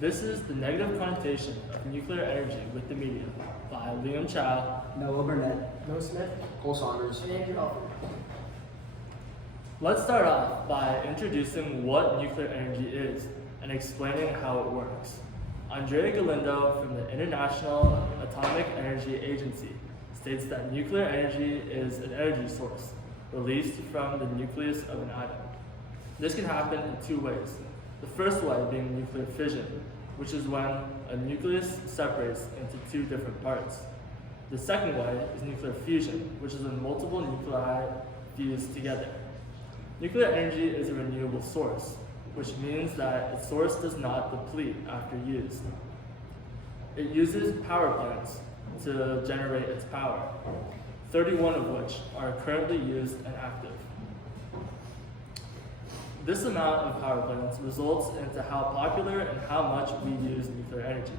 This is The Negative Connotation of Nuclear Energy with the Media by Liam Chow, Noah Burnett, Noah Smith, Cole Saunders. and Andrew Helfer. Let's start off by introducing what nuclear energy is and explaining how it works. Andrea Galindo from the International Atomic Energy Agency states that nuclear energy is an energy source released from the nucleus of an atom. This can happen in two ways. The first way being nuclear fission, which is when a nucleus separates into two different parts. The second way is nuclear fusion, which is when multiple nuclei fuse together. Nuclear energy is a renewable source, which means that its source does not deplete after use. It uses power plants to generate its power, 31 of which are currently used and active. This amount of power plants results into how popular and how much we use nuclear energy.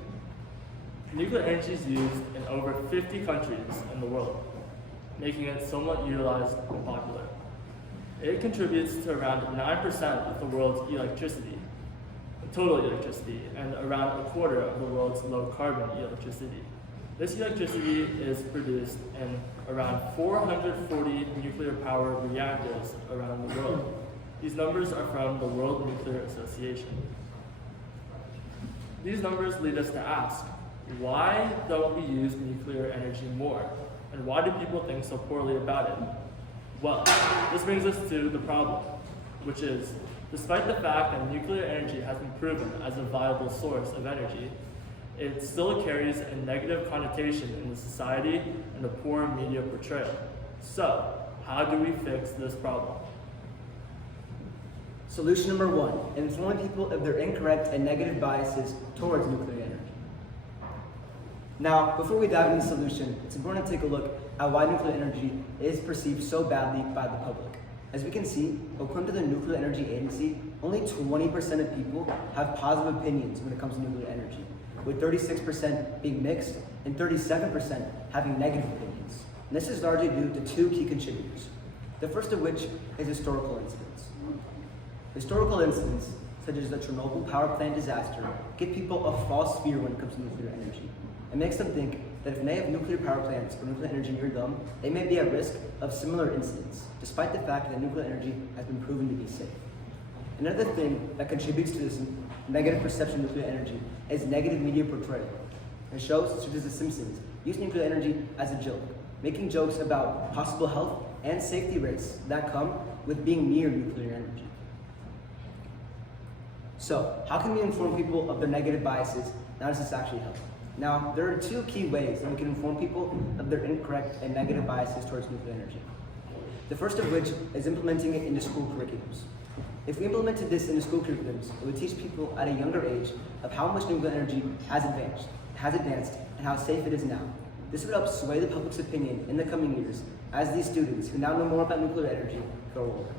Nuclear energy is used in over 50 countries in the world, making it somewhat utilized and popular. It contributes to around 9% of the world's electricity, total electricity, and around a quarter of the world's low-carbon electricity. This electricity is produced in around 440 nuclear power reactors around the world. These numbers are from the World Nuclear Association. These numbers lead us to ask, why don't we use nuclear energy more? And why do people think so poorly about it? Well, this brings us to the problem, which is, despite the fact that nuclear energy has been proven as a viable source of energy, it still carries a negative connotation in the society and a poor media portrayal. So, how do we fix this problem? Solution number one, inform people of their incorrect and negative biases towards nuclear energy. Now, before we dive into the solution, it's important to take a look at why nuclear energy is perceived so badly by the public. As we can see, according to the Nuclear Energy Agency, only 20% of people have positive opinions when it comes to nuclear energy, with 36% being mixed and 37% having negative opinions. And this is largely due to two key contributors. The first of which is historical incidents. Historical incidents, such as the Chernobyl power plant disaster, give people a false fear when it comes to nuclear energy. It makes them think that if they have nuclear power plants or nuclear energy near them, they may be at risk of similar incidents, despite the fact that nuclear energy has been proven to be safe. Another thing that contributes to this negative perception of nuclear energy is negative media portrayal. And shows such as The Simpsons use nuclear energy as a joke, making jokes about possible health and safety risks that come with being near nuclear energy. So, how can we inform people of their negative biases? How does this actually help? Now, there are two key ways that we can inform people of their incorrect and negative biases towards nuclear energy. The first of which is implementing it into school curriculums. If we implemented this into school curriculums, it would teach people at a younger age of how much nuclear energy has advanced, and how safe it is now. This would help sway the public's opinion in the coming years as these students who now know more about nuclear energy grow older.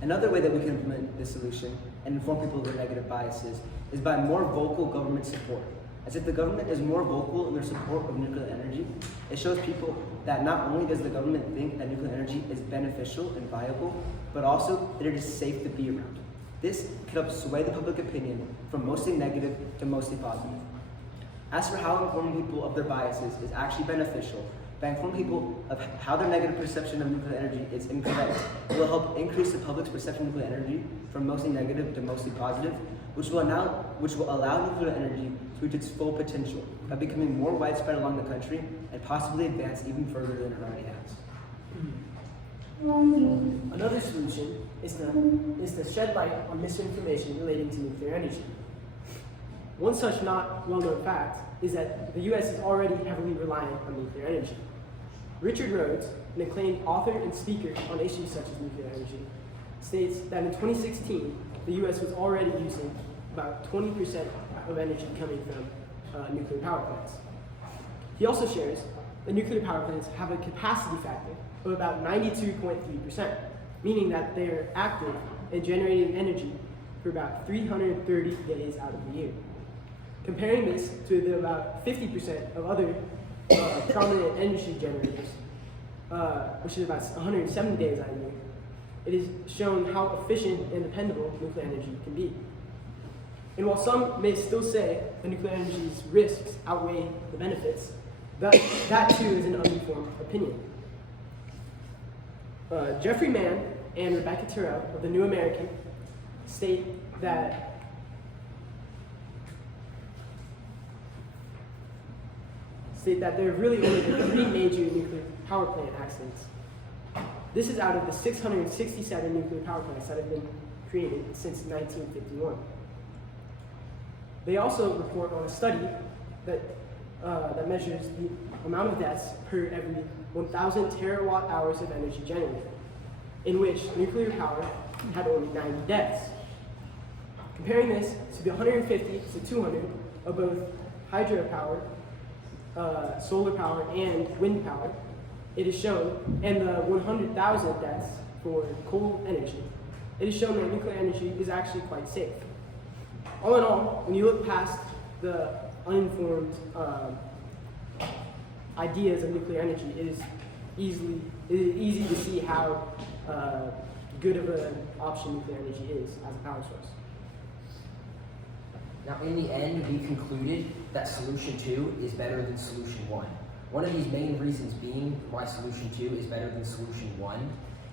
Another way that we can implement this solution and inform people of their negative biases is by more vocal government support. As if the government is more vocal in their support of nuclear energy, it shows people that not only does the government think that nuclear energy is beneficial and viable, but also that it is safe to be around. This can help sway the public opinion from mostly negative to mostly positive. As for how informing people of their biases is actually beneficial, by informing people of how their negative perception of nuclear energy is incorrect, it will help increase the public's perception of nuclear energy from mostly negative to mostly positive, which will allow nuclear energy to reach its full potential by becoming more widespread along the country and possibly advance even further than it already has. Another solution is to shed light on misinformation relating to nuclear energy. One such not well-known fact is that the U.S. is already heavily reliant on nuclear energy. Richard Rhodes, an acclaimed author and speaker on issues such as nuclear energy, states that in 2016, the U.S. was already using about 20% of energy coming from nuclear power plants. He also shares that nuclear power plants have a capacity factor of about 92.3%, meaning that they are active and generating energy for about 330 days out of the year. Comparing this to the about 50% of other prominent energy generators, which is about 170 days out of the year, it is shown how efficient and dependable nuclear energy can be. And while some may still say that nuclear energy's risks outweigh the benefits, that too is an uninformed opinion. Jeffrey Mann and Rebecca Terrell of the New American state that there have really only been 3 major nuclear power plant accidents. This is out of the 667 nuclear power plants that have been created since 1951. They also report on a study that measures the amount of deaths per every 1,000 terawatt hours of energy generated, in which nuclear power had only 90 deaths. Comparing this to the 150 to 200 of both hydropower, solar power, and wind power, it is shown, and the 100,000 deaths for coal energy, it is shown that nuclear energy is actually quite safe. All in all, when you look past the uninformed ideas of nuclear energy, it is easy to see how good of an option nuclear energy is as a power source. Now, in the end, we concluded that solution 2 is better than solution 1. One of these main reasons being why solution 2 is better than solution 1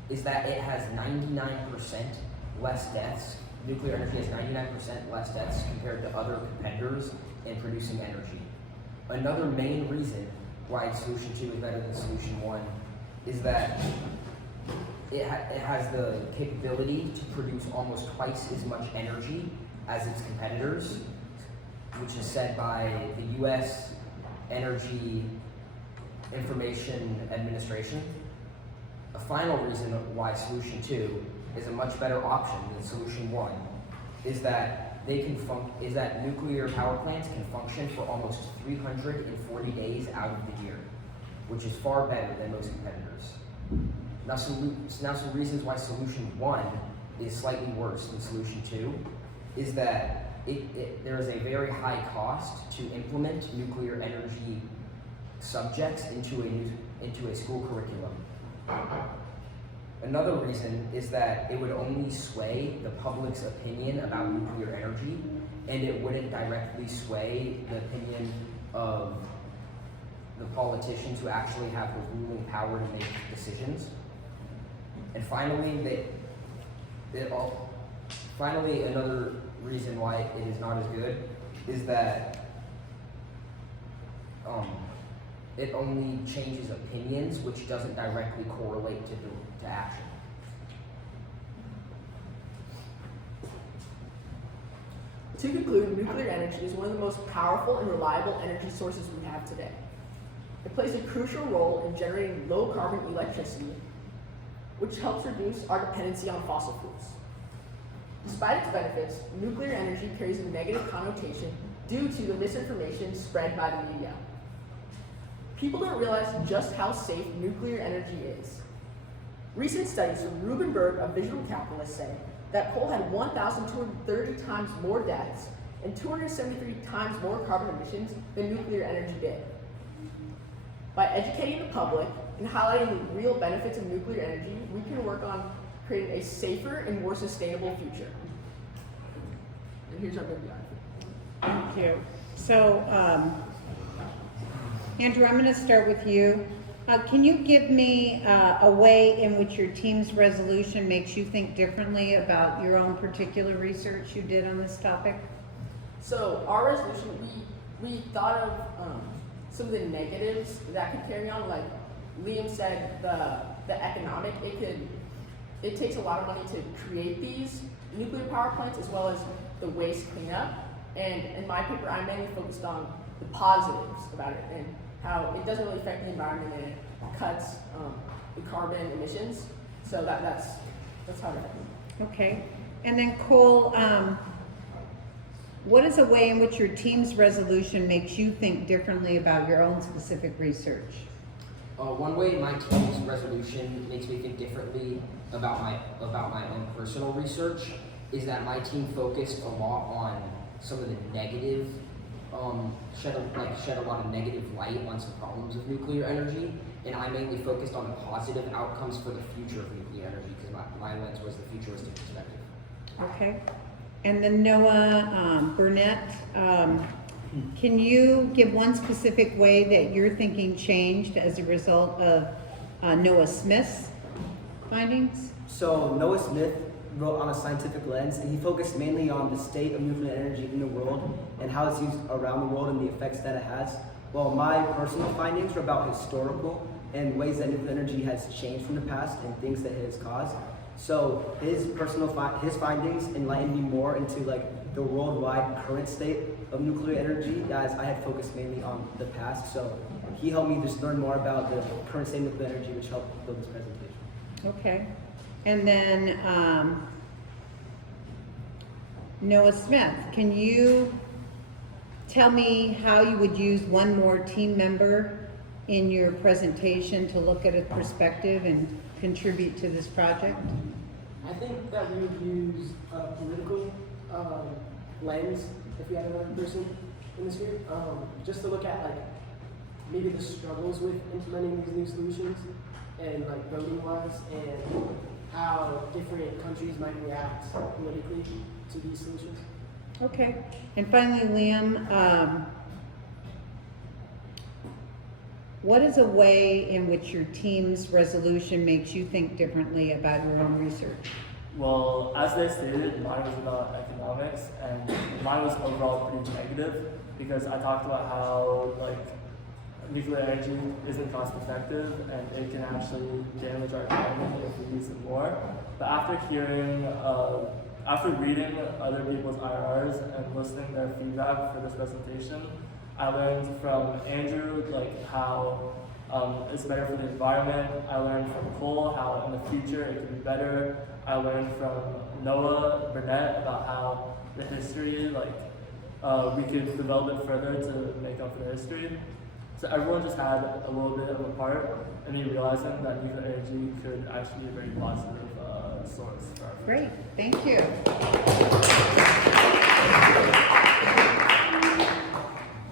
is that it has 99% less deaths. Nuclear energy has 99% less deaths compared to other competitors in producing energy. Another main reason why solution 2 is better than solution 1 is that it has the capability to produce almost twice as much energy as its competitors, which is said by the U.S. Energy Information Administration. A final reason why solution 2 is a much better option than solution 1 is that nuclear power plants can function for almost 340 days out of the year, which is far better than most competitors. Now some reasons why solution 1 is slightly worse than solution 2 is that there is a very high cost to implement nuclear energy subjects into a school curriculum. Another reason is that it would only sway the public's opinion about nuclear energy, and it wouldn't directly sway the opinion of the politicians who actually have the ruling power to make decisions. And finally, another reason why it is not as good is that it only changes opinions, which doesn't directly correlate to action. To conclude, nuclear energy is one of the most powerful and reliable energy sources we have today. It plays a crucial role in generating low carbon electricity, which helps reduce our dependency on fossil fuels. Despite its benefits, nuclear energy carries a negative connotation due to the misinformation spread by the media. People don't realize just how safe nuclear energy is. Recent studies from Ruben Berg of Visional Capitalists say that coal had 1,230 times more deaths and 273 times more carbon emissions than nuclear energy did. By educating the public and highlighting the real benefits of nuclear energy, we can work on creating a safer and more sustainable future. And here's our bibliography. Thank you. So, Andrew, I'm going to start with you. Can you give me a way in which your team's resolution makes you think differently about your own particular research you did on this topic? So our resolution, we thought of some of the negatives that could carry on. Like Liam said, the economic, it takes a lot of money to create these nuclear power plants as well as the waste cleanup. And in my paper, I mainly focused on the positives about it and how it doesn't really affect the environment and it cuts the carbon emissions. So that's how it happens. Okay. And then Cole, what is a way in which your team's resolution makes you think differently about your own specific research? One way my team's resolution makes me think differently about my own personal research is that my team focused a lot on some of the negative, shed a lot of negative light on some problems of nuclear energy, and I mainly focused on the positive outcomes for the future of nuclear energy because my lens was the futuristic perspective. Okay. And then Noah Burnett, can you give one specific way that your thinking changed as a result of Noah Smith's findings? So Noah Smith wrote on a scientific lens, and he focused mainly on the state of nuclear energy in the world and how it's used around the world and the effects that it has. Well, my personal findings were about historical and ways that nuclear energy has changed from the past and things that it has caused. So his his findings enlightened me more into like the worldwide current state of nuclear energy, as I had focused mainly on the past. So he helped me just learn more about the current state of nuclear energy, which helped build this presentation. Okay. And then Noah Smith, can you tell me how you would use one more team member in your presentation to look at a perspective and contribute to this project? I think that we would use a political lens if we had another person in this group, just to look at like maybe the struggles with implementing these new solutions and like voting wise, and how different countries might react politically to these solutions. Okay. And finally, Liam, what is a way in which your team's resolution makes you think differently about your own research? Well, as they stated, mine was about economics, and mine was overall pretty negative because I talked about how like nuclear energy isn't cost effective and it can actually damage our environment if we use it more. But after reading other people's IRRs and listening to their feedback for this presentation, I learned from Andrew like how it's better for the environment. I learned from Cole how in the future it could be better. I learned from Noah Burnett about how the history, we could develop it further to make up for the history. So everyone just had a little bit of a part in me realizing that nuclear energy could actually be a very positive source for our future. Great, thank you.